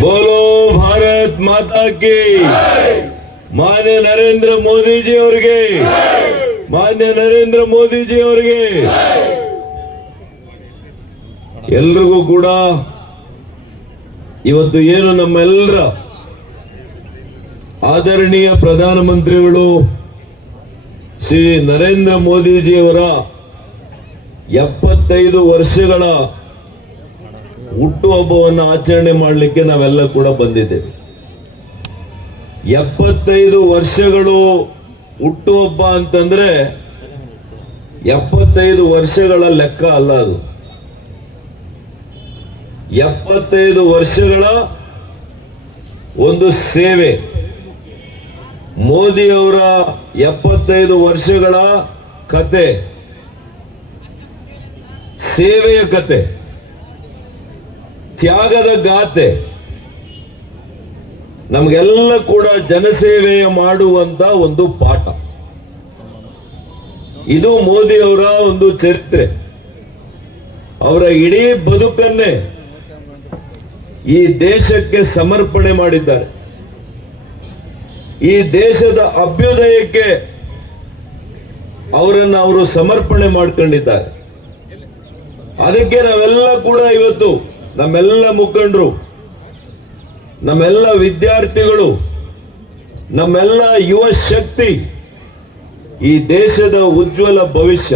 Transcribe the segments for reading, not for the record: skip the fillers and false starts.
बोलो भारत माता की। मान्य नरेंद्र मोदी जी ಅವರಿಗೆ, ಮಾನ್ಯ ನರೇಂದ್ರ ಮೋದಿ ಜಿ ಅವರಿಗೆ ಎಲ್ರಿಗೂ ಕೂಡ ಇವತ್ತು ಏನು ನಮ್ಮೆಲ್ಲರ ಆದರಣೀಯ ಪ್ರಧಾನಮಂತ್ರಿಗಳು ಶ್ರೀ ನರೇಂದ್ರ ಮೋದಿ ಜಿ ಅವರ 75 ವರ್ಷಗಳ ಹುಟ್ಟುಹಬ್ಬವನ್ನು ಆಚರಣೆ ಮಾಡಲಿಕ್ಕೆ ನಾವೆಲ್ಲ ಕೂಡ ಬಂದಿದ್ದೇವೆ. 75 ವರ್ಷಗಳು ಹುಟ್ಟುಹಬ್ಬ ಅಂತಂದ್ರೆ 75 ವರ್ಷಗಳ ಲೆಕ್ಕ ಅಲ್ಲ ಅದು. 75 ವರ್ಷಗಳ ಒಂದು ಸೇವೆ. ಮೋದಿ ಅವರ 75 ವರ್ಷಗಳ ಕತೆ, ಸೇವೆಯ ಕತೆ, ತ್ಯಾಗದ ಗಾಥೆ, ನಮಗೆಲ್ಲ ಕೂಡ ಜನಸೇವೆಯ ಮಾಡುವಂತ ಒಂದು ಪಾಠ. ಇದು ಮೋದಿ ಅವರ ಒಂದು ಚರಿತ್ರೆ. ಅವರ ಇಡೀ ಬದುಕನ್ನೇ ಈ ದೇಶಕ್ಕೆ ಸಮರ್ಪಣೆ ಮಾಡಿದ್ದಾರೆ. ಈ ದೇಶದ ಅಭ್ಯುದಯಕ್ಕೆ ಅವರನ್ನು ಅವರು ಸಮರ್ಪಣೆ ಮಾಡ್ಕೊಂಡಿದ್ದಾರೆ. ಅದಕ್ಕೆ ನಾವೆಲ್ಲ ಕೂಡ ಇವತ್ತು ನಮ್ಮೆಲ್ಲ ಮುಖಂಡರು, ನಮ್ಮೆಲ್ಲ ವಿದ್ಯಾರ್ಥಿಗಳು, ನಮ್ಮೆಲ್ಲ ಯುವ ಶಕ್ತಿ ಈ ದೇಶದ ಉಜ್ವಲ ಭವಿಷ್ಯ.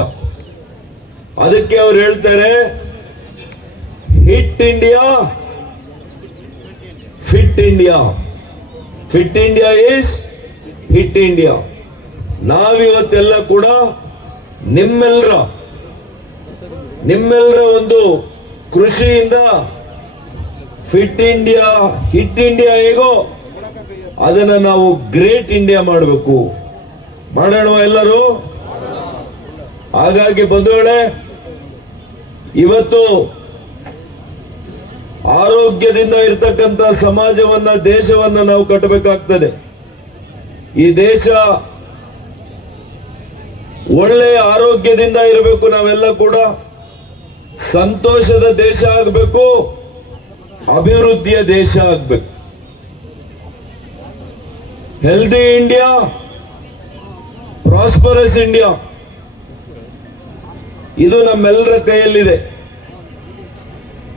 ಅದಕ್ಕೆ ಅವ್ರು ಹೇಳ್ತಾರೆ, hit India, fit India. Fit India is hit India. ನಾವಿವತ್ತೆಲ್ಲ ಕೂಡ ನಿಮ್ಮೆಲ್ಲರ ಒಂದು ಕೃಷಿಯಿಂದ ಫಿಟ್ ಇಂಡಿಯಾ, ಹಿಟ್ ಇಂಡಿಯಾ ಹೇಗೋ ಅದನ್ನ ನಾವು ಗ್ರೇಟ್ ಇಂಡಿಯಾ ಮಾಡಬೇಕು. ಮಾಡೋಣ ಎಲ್ಲರೂ. ಹಾಗಾಗಿ ಬಂಧುಗಳೇ, ಇವತ್ತು ಆರೋಗ್ಯದಿಂದ ಇರ್ತಕ್ಕಂಥ ಸಮಾಜವನ್ನ, ದೇಶವನ್ನ ನಾವು ಕಟ್ಟಬೇಕಾಗ್ತದೆ. ಈ ದೇಶ ಒಳ್ಳೆಯ ಆರೋಗ್ಯದಿಂದ ಇರಬೇಕು. ನಾವೆಲ್ಲ ಕೂಡ ಸಂತೋಷದ ದೇಶ ಆಗಬೇಕು, ಅಭಿವೃದ್ಧಿಯ ದೇಶ ಆಗಬೇಕು. ಹೆಲ್ದಿ ಇಂಡಿಯಾ, ಪ್ರಾಸ್ಪರಸ್ ಇಂಡಿಯಾ, ಇದು ನಮ್ಮೆಲ್ಲರ ಕೈಯಲ್ಲಿದೆ.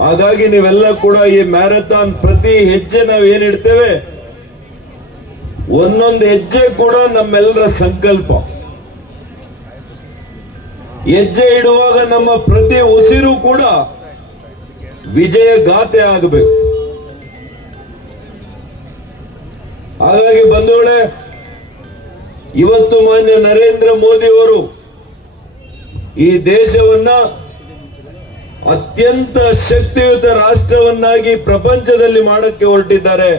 ಹಾಗಾಗಿ ನೀವೆಲ್ಲ ಕೂಡ ಈ ಮ್ಯಾರಥಾನ್ ಪ್ರತಿ ಹೆಜ್ಜೆ ನಾವು ಏನಿಡ್ತೇವೆ, ಒಂದೊಂದು ಹೆಜ್ಜೆ ಕೂಡ ನಮ್ಮೆಲ್ಲರ ಸಂಕಲ್ಪ. ಹೆಜ್ಜೆ ಇಡುವಾಗ ನಮ್ಮ ಪ್ರತಿ ಉಸಿರು ಕೂಡ ವಿಜಯ ಗಾಥೆ ಆಗಬೇಕು. ಹಾಗಾಗಿ ಬಂಧುಗಳೇ, ಇವತ್ತು ಮಾನ್ಯ ನರೇಂದ್ರ ಮೋದಿ ಅವರು ಈ ದೇಶವನ್ನ ಅತ್ಯಂತ ಶಕ್ತಿಯುತ ರಾಷ್ಟ್ರವನ್ನಾಗಿ ಪ್ರಪಂಚದಲ್ಲಿ ಮಾಡಕ್ಕೆ ಹೊರಟಿದ್ದಾರೆ.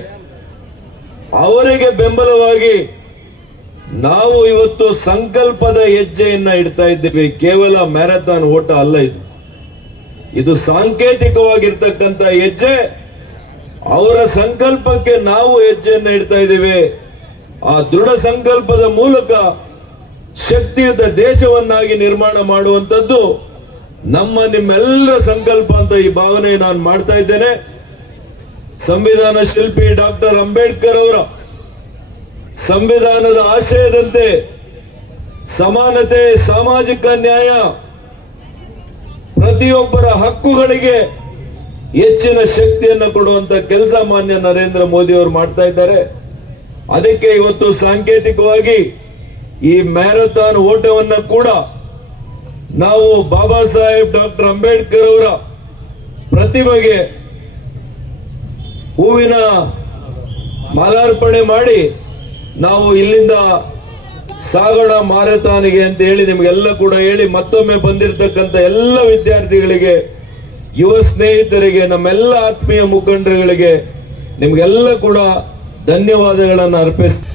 ಅವರಿಗೆ ಬೆಂಬಲವಾಗಿ ನಾವು ಇವತ್ತು ಸಂಕಲ್ಪದ ಹೆಜ್ಜೆಯನ್ನ ಇಡ್ತಾ ಇದ್ದೀವಿ. ಕೇವಲ ಮ್ಯಾರಥಾನ್ ಓಟ ಅಲ್ಲ ಇದು. ಇದು ಸಾಂಕೇತಿಕವಾಗಿರ್ತಕ್ಕಂಥ ಹೆಜ್ಜೆ. ಅವರ ಸಂಕಲ್ಪಕ್ಕೆ ನಾವು ಹೆಜ್ಜೆಯನ್ನ ಇಡ್ತಾ ಇದ್ದೀವಿ. ಆ ದೃಢ ಸಂಕಲ್ಪದ ಮೂಲಕ ಶಕ್ತಿಯುತ ದೇಶವನ್ನಾಗಿ ನಿರ್ಮಾಣ ಮಾಡುವಂಥದ್ದು ನಿಮ್ಮೆಲ್ಲರ ಸಂಕಲ್ಪ ಅಂತ ಈ ಭಾವನೆ ನಾನು ಮಾಡ್ತಾ ಇದ್ದೇನೆ. ಸಂವಿಧಾನ ಶಿಲ್ಪಿ ಡಾಕ್ಟರ್ ಅಂಬೇಡ್ಕರ್ ಅವರ ಸಂವಿಧಾನದ ಆಶಯದಂತೆ ಸಮಾನತೆ, ಸಾಮಾಜಿಕ ನ್ಯಾಯ, ಪ್ರತಿಯೊಬ್ಬರ ಹಕ್ಕುಗಳಿಗೆ ಹೆಚ್ಚಿನ ಶಕ್ತಿಯನ್ನು ಕೊಡುವಂತ ಕೆಲಸ ಮಾನ್ಯ ನರೇಂದ್ರ ಮೋದಿ ಅವರು ಮಾಡ್ತಾ ಇದ್ದಾರೆ. ಅದಕ್ಕೆ ಇವತ್ತು ಸಾಂಕೇತಿಕವಾಗಿ ಈ ಮ್ಯಾರಥಾನ್ ಓಟವನ್ನ ಕೂಡ ನಾವು ಬಾಬಾ ಸಾಹೇಬ್ ಡಾಕ್ಟರ್ ಅಂಬೇಡ್ಕರ್ ಅವರ ಪ್ರತಿಮೆಗೆ ಹೂವಿನ ಮಾಲಾರ್ಪಣೆ ಮಾಡಿ ನಾವು ಇಲ್ಲಿಂದ ಸಾಗೋಣ ಮ್ಯಾರಥಾನ್ಗೆ ಅಂತ ಹೇಳಿ ನಿಮಗೆಲ್ಲ ಕೂಡ ಹೇಳಿ, ಮತ್ತೊಮ್ಮೆ ಬಂದಿರತಕ್ಕಂಥ ಎಲ್ಲ ವಿದ್ಯಾರ್ಥಿಗಳಿಗೆ, ಯುವ ಸ್ನೇಹಿತರಿಗೆ, ನಮ್ಮೆಲ್ಲ ಆತ್ಮೀಯ ಮುಖಂಡರುಗಳಿಗೆ ನಿಮ್ಗೆಲ್ಲ ಕೂಡ ಧನ್ಯವಾದಗಳನ್ನು ಅರ್ಪಿಸ್ತೀನಿ.